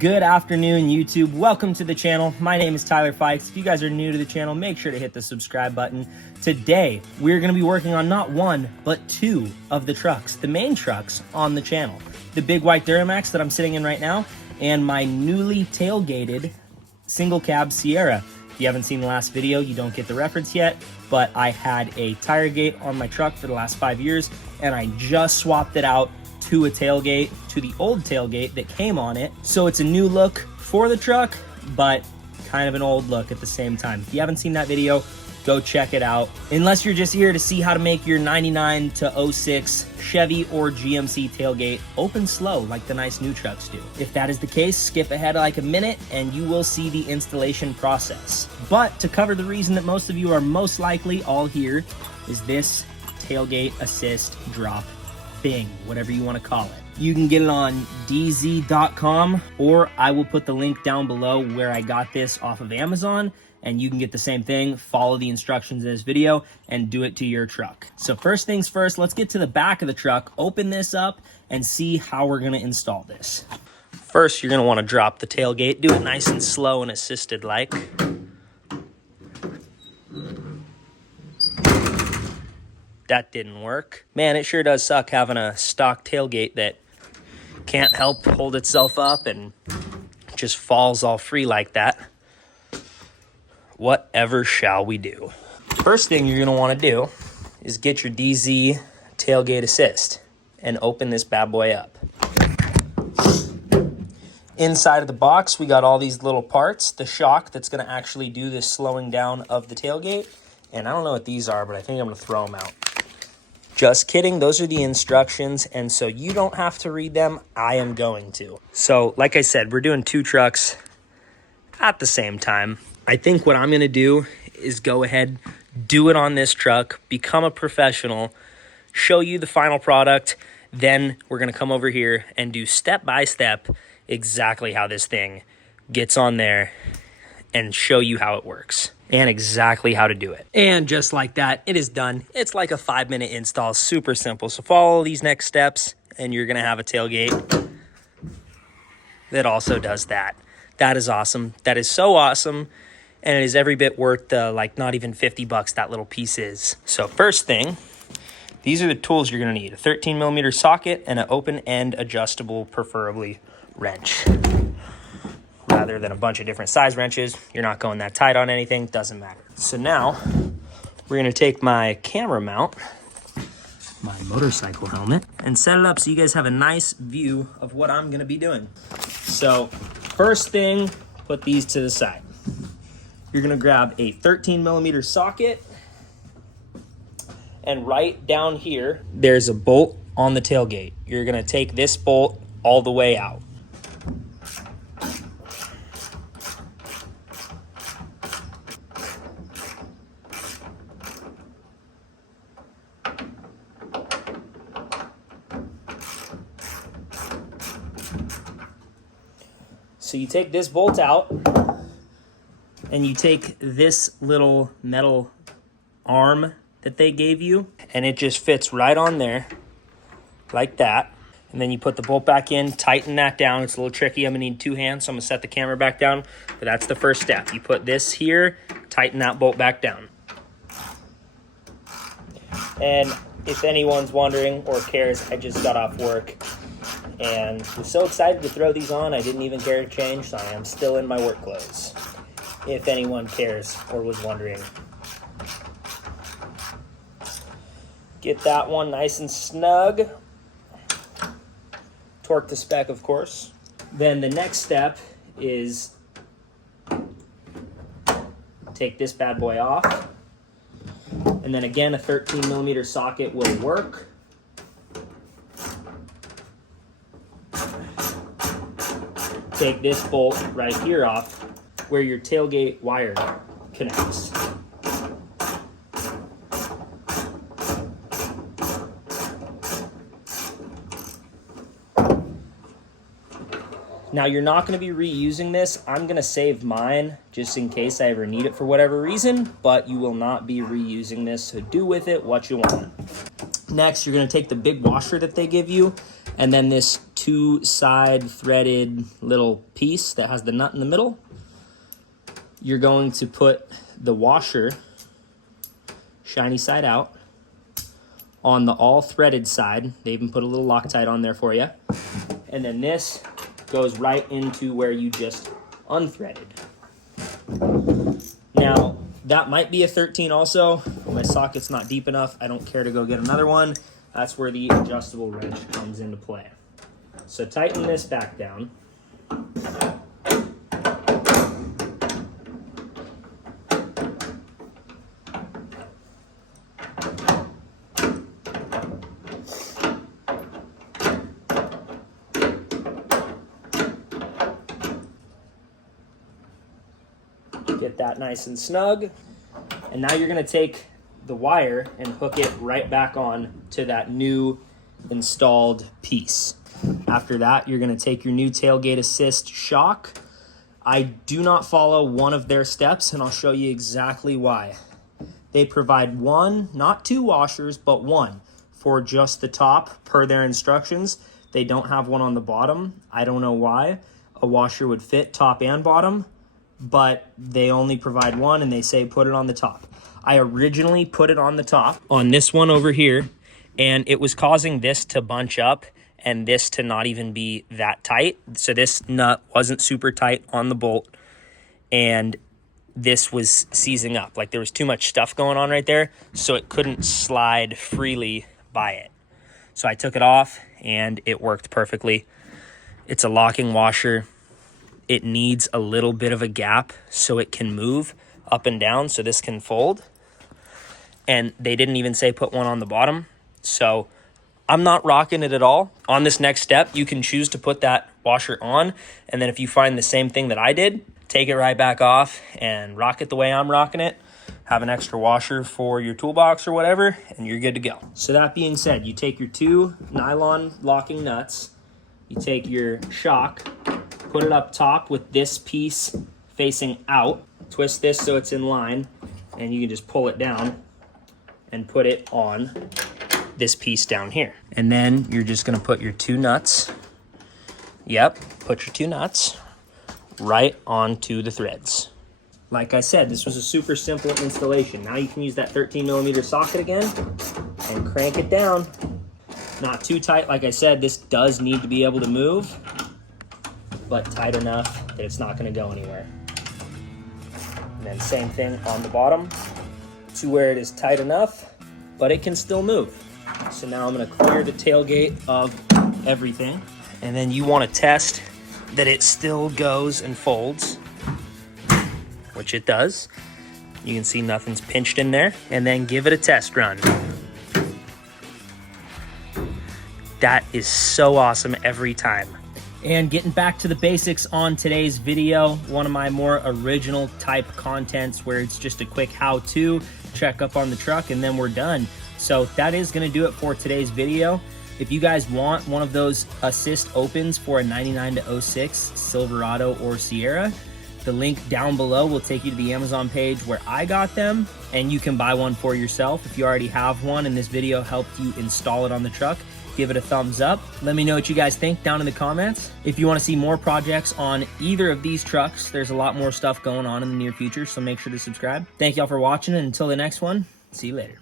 Good afternoon, YouTube. Welcome to the channel. My name is Tyler Fikes. If you guys are new to the channel, make sure to hit the subscribe button. Today, we're going to be working on not one, but two of the trucks, the main trucks on the channel. The big white Duramax that I'm sitting in right now, and my newly tailgated single cab Sierra. If you haven't seen the last video, you don't get the reference yet, but I had a tire gate on my truck for the last 5 years, and I just swapped it out to a tailgate, to the old tailgate that came on it. So it's a new look for the truck, but kind of an old look at the same time. If you haven't seen that video, go check it out. Unless you're just here to see how to make your 99 to 06 Chevy or GMC tailgate open slow like the nice new trucks do. If that is the case, skip ahead like a minute and you will see the installation process. But to cover the reason that most of you are most likely all here is this tailgate assist drop thing, whatever you want to call it. You can get it on dz.com, or I will put the link down below where I got this off of Amazon, and you can get the same thing, follow the instructions in this video, and do it to your truck. So first things first, let's get to the back of the truck, open this up, and see how we're going to install this. First, you're going to want to drop the tailgate, do it nice and slow and assisted like. That didn't work. Man, it sure does suck having a stock tailgate that can't help hold itself up and just falls all free like that. Whatever shall we do? First thing you're gonna wanna do is get your DZ tailgate assist and open this bad boy up. Inside of the box, we got all these little parts, the shock that's gonna actually do this slowing down of the tailgate. And I don't know what these are, but I think I'm gonna throw them out. Just kidding, those are the instructions, and so you don't have to read them, I am going to. So, like I said, we're doing two trucks at the same time. I think what I'm gonna do is go ahead, do it on this truck, become a professional, show you the final product, then we're gonna come over here and do step by step exactly how this thing gets on there and show you how it works and exactly how to do it. And just like that, it is done. It's like a 5-minute install, super simple. So follow these next steps and you're gonna have a tailgate that also does that. That is awesome. That is so awesome. And it is every bit worth the, like, not even 50 bucks that little piece is. So first thing, these are the tools you're gonna need. A 13mm socket and an open end adjustable, preferably wrench. Rather than a bunch of different size wrenches. You're not going that tight on anything, doesn't matter. So now we're gonna take my camera mount, my motorcycle helmet, and set it up so you guys have a nice view of what I'm gonna be doing. So first thing, put these to the side. You're gonna grab a 13mm socket, and right down here, there's a bolt on the tailgate. You're gonna take this bolt all the way out. So you take this bolt out and you take this little metal arm that they gave you and it just fits right on there like that. And then you put the bolt back in, tighten that down. It's a little tricky. I'm gonna need two hands, so I'm gonna set the camera back down, but that's the first step. You put this here, tighten that bolt back down. And if anyone's wondering or cares, I just got off work and was so excited to throw these on, I didn't even care to change, so I am still in my work clothes, if anyone cares or was wondering. Get that one nice and snug. Torque to spec, of course. Then the next step is take this bad boy off. And then again, a 13mm socket will work. Take this bolt right here off where your tailgate wire connects. Now you're not going to be reusing this. I'm going to save mine just in case I ever need it for whatever reason, but you will not be reusing this, so do with it what you want. Next, you're going to take the big washer that they give you And then this two-side threaded little piece that has the nut in the middle, you're going to put the washer, shiny side out, on the all threaded side. They even put a little Loctite on there for you. And then this goes right into where you just unthreaded. Now, that might be a 13 also. My socket's not deep enough. I don't care to go get another one. That's where the adjustable wrench comes into play. So tighten this back down. Get that nice and snug. And now you're gonna take the wire and hook it right back on to that new installed piece. After that, you're gonna take your new tailgate assist shock. I do not follow one of their steps, and I'll show you exactly why. They provide one, not two washers, but one for just the top per their instructions. They don't have one on the bottom. I don't know why. A washer would fit top and bottom, but they only provide one, and they say put it on the top. I originally put it on the top on this one over here, and it was causing this to bunch up and this to not even be that tight. So this nut wasn't super tight on the bolt, and this was seizing up. Like there was too much stuff going on right there, so it couldn't slide freely by it. So I took it off, and it worked perfectly. It's a locking washer. It needs a little bit of a gap so it can move up and down, so this can fold. And they didn't even say put one on the bottom. So I'm not rocking it at all. On this next step, you can choose to put that washer on. And then if you find the same thing that I did, take it right back off and rock it the way I'm rocking it. Have an extra washer for your toolbox or whatever, and you're good to go. So that being said, you take your two nylon locking nuts, you take your shock, put it up top with this piece facing out, twist this so it's in line, and you can just pull it down and put it on this piece down here. And then you're just gonna put your two nuts, put your two nuts right onto the threads. Like I said, this was a super simple installation. Now you can use that 13mm socket again and crank it down. Not too tight, like I said, this does need to be able to move, but tight enough that it's not gonna go anywhere. And then same thing on the bottom to where it is tight enough, but it can still move. So now I'm gonna clear the tailgate of everything. And then you wanna test that it still goes and folds, which it does. You can see nothing's pinched in there. And then give it a test run. That is so awesome every time. And getting back to the basics on today's video, one of my more original type contents where it's just a quick how-to, check up on the truck, and then we're done. So that is gonna do it for today's video. If you guys want one of those assist opens for a 99 to 06 Silverado or Sierra, the link down below will take you to the Amazon page where I got them, and you can buy one for yourself. If you already have one and this video helped you install it on the truck, give it a thumbs up. Let me know what you guys think down in the comments. If you want to see more projects on either of these trucks, there's a lot more stuff going on in the near future, so make sure to subscribe. Thank y'all for watching, and until the next one, see you later.